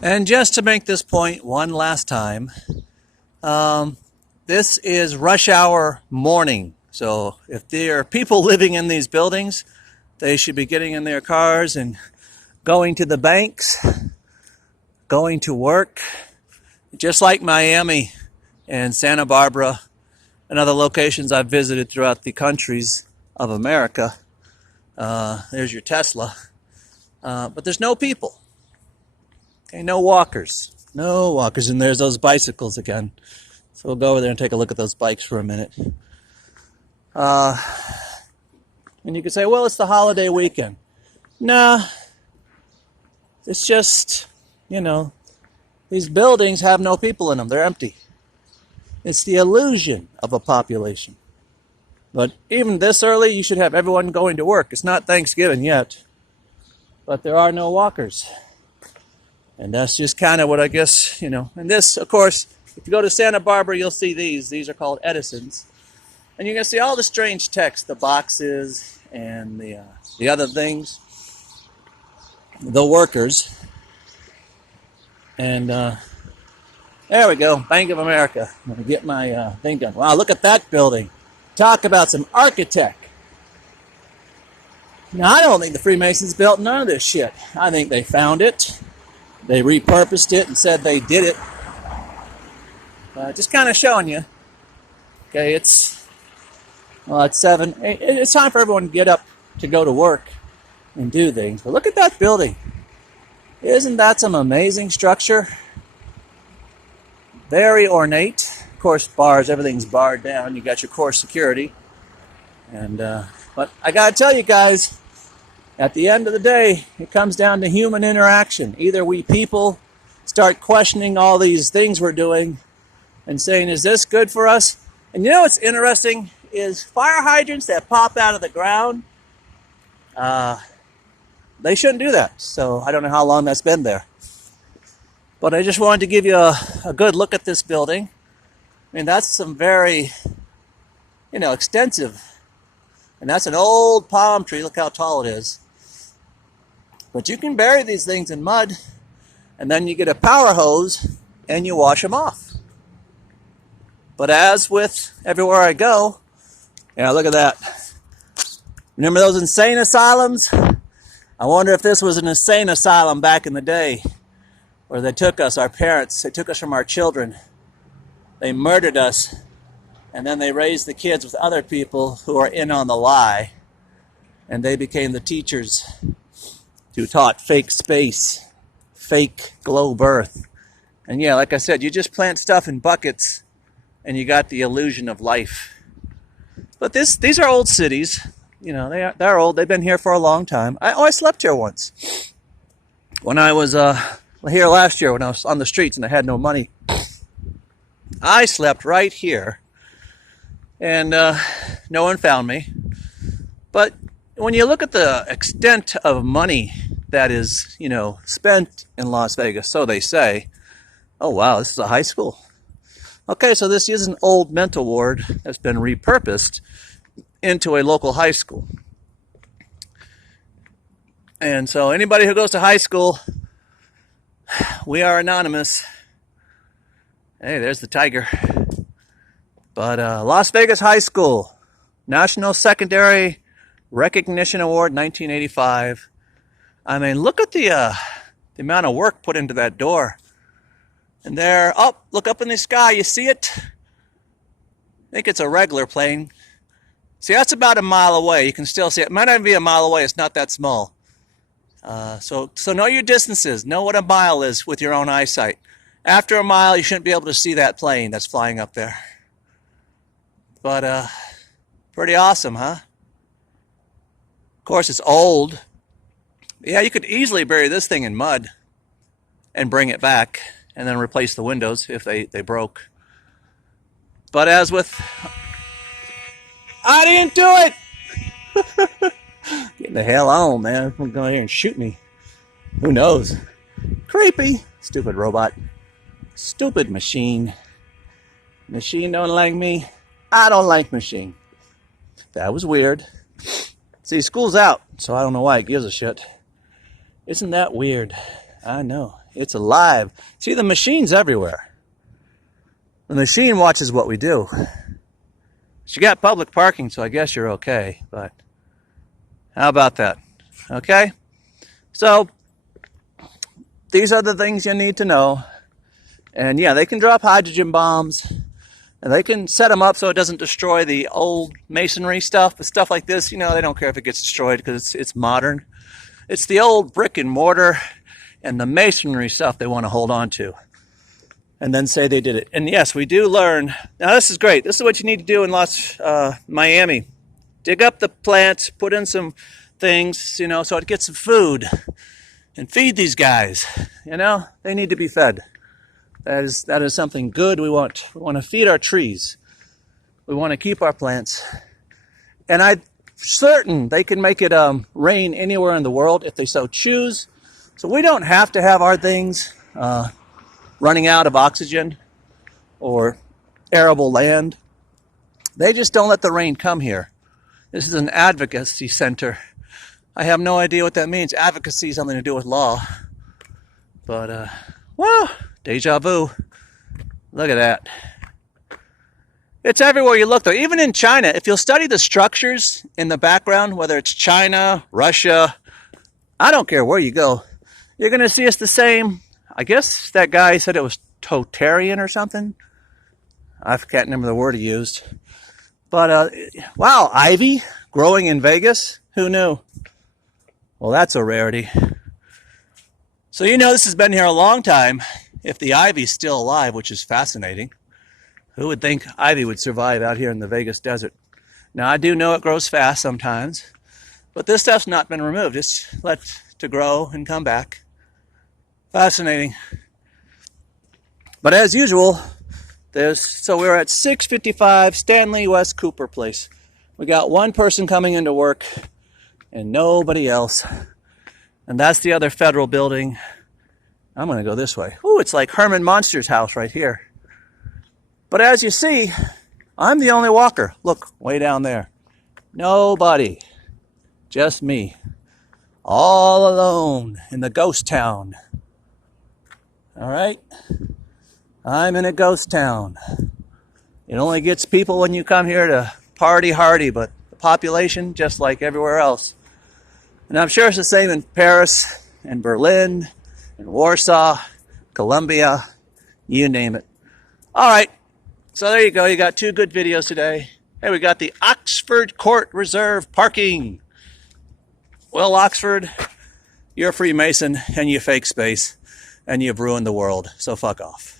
And just to make this point one last time, this is rush hour morning. So if there are people living in these buildings, they should be getting in their cars and going to the banks, going to work, just like Miami and Santa Barbara and other locations I've visited throughout the countries of America. There's your Tesla. But there's no people. Okay, no walkers. No walkers. And there's those bicycles again. So we'll go over there and take a look at those bikes for a minute. And you could say, well, it's the holiday weekend. Nah. It's just, these buildings have no people in them. They're empty. It's the illusion of a population. But even this early, you should have everyone going to work. It's not Thanksgiving yet. But there are no walkers. And that's just kind of what I guess, And this, of course, if you go to Santa Barbara, you'll see these. These are called Edisons. And you're going to see all the strange text, the boxes and the other things. The workers. And there we go, Bank of America. I'm going to get my thing done. Wow, look at that building. Talk about some architect. Now, I don't think the Freemasons built none of this shit. I think they found it. They repurposed it and said they did it. Just kind of showing you. Okay, it's 7. It's time for everyone to get up to go to work and do things. But look at that building. Isn't that some amazing structure? Very ornate. Of course, bars, everything's barred down. You got your core security. But I got to tell you guys, at the end of the day, it comes down to human interaction. Either we people start questioning all these things we're doing and saying, is this good for us? And you know what's interesting is fire hydrants that pop out of the ground, they shouldn't do that. So I don't know how long that's been there. But I just wanted to give you a good look at this building. I mean, that's some very, extensive. And that's an old palm tree. Look how tall it is. But you can bury these things in mud, and then you get a power hose, and you wash them off. But as with everywhere I go, look at that. Remember those insane asylums? I wonder if this was an insane asylum back in the day, where they took us, our parents, they took us from our children. They murdered us, and then they raised the kids with other people who are in on the lie, and they became the teachers who taught fake space, fake globe earth. And yeah, like I said, you just plant stuff in buckets, and you got the illusion of life. But these are old cities. They're old. They've been here for a long time. I slept here once. When I was here last year, when I was on the streets and I had no money, I slept right here. And no one found me. But when you look at the extent of money that is, spent in Las Vegas, so they say, oh wow, this is a high school. Okay, so this is an old mental ward that's been repurposed into a local high school. And so anybody who goes to high school, we are anonymous. Hey, there's the tiger. But Las Vegas High School, National Secondary Recognition Award, 1985. I mean, look at the amount of work put into that door. And there, look up in the sky, you see it? I think it's a regular plane. See, that's about a mile away. You can still see it. It might not even be a mile away. It's not that small. So know your distances. Know what a mile is with your own eyesight. After a mile, you shouldn't be able to see that plane that's flying up there. But pretty awesome, huh? Of course, it's old. Yeah, you could easily bury this thing in mud and bring it back and then replace the windows if they broke. But as with... I didn't do it! Get the hell on, man. Don't go here and shoot me. Who knows? Creepy. Stupid robot. Stupid machine. Machine don't like me. I don't like machine. That was weird. See, school's out, so I don't know why it gives a shit. Isn't that weird? I know. It's alive. See, the machine's everywhere. The machine watches what we do. You got public parking, so I guess you're okay. But how about that? Okay? So, these are the things you need to know. And yeah, they can drop hydrogen bombs. And they can set them up so it doesn't destroy the old masonry stuff. But stuff like this, you know, they don't care if it gets destroyed because it's modern. It's the old brick and mortar and the masonry stuff they want to hold on to. And then say they did it. And yes, we do learn. Now this is great. This is what you need to do in Miami. Dig up the plants, put in some things, you know, so it gets some food. And feed these guys. You know, they need to be fed. That is something good we want. We want to feed our trees. We want to keep our plants. And I'm certain they can make it rain anywhere in the world if they so choose. So we don't have to have our things running out of oxygen or arable land. They just don't let the rain come here. This is an advocacy center. I have no idea what that means. Advocacy is something to do with law. But, well, deja vu. Look at that. It's everywhere you look, though. Even in China, if you'll study the structures in the background, whether it's China, Russia, I don't care where you go, you're going to see it's the same. I guess that guy said it was totalitarian or something. I can't remember the word he used. But, wow, ivy growing in Vegas? Who knew? Well, that's a rarity. So you know this has been here a long time. If the ivy's still alive, which is fascinating. Who would think ivy would survive out here in the Vegas desert? Now, I do know it grows fast sometimes, but this stuff's not been removed. It's left to grow and come back. Fascinating. But as usual, so we're at 655 Stanley West Cooper Place. We got one person coming into work and nobody else. And that's the other federal building. I'm going to go this way. Ooh, it's like Herman Monster's house right here. But as you see, I'm the only walker. Look, way down there. Nobody. Just me. All alone in the ghost town. All right? I'm in a ghost town. It only gets people when you come here to party hardy, but the population, just like everywhere else. And I'm sure it's the same in Paris and Berlin and Warsaw, Colombia, you name it. All right. So there you go. You got two good videos today. Hey, we got the Oxford Court Reserve parking. Well, Oxford, you're a Freemason and you fake space and you've ruined the world. So fuck off.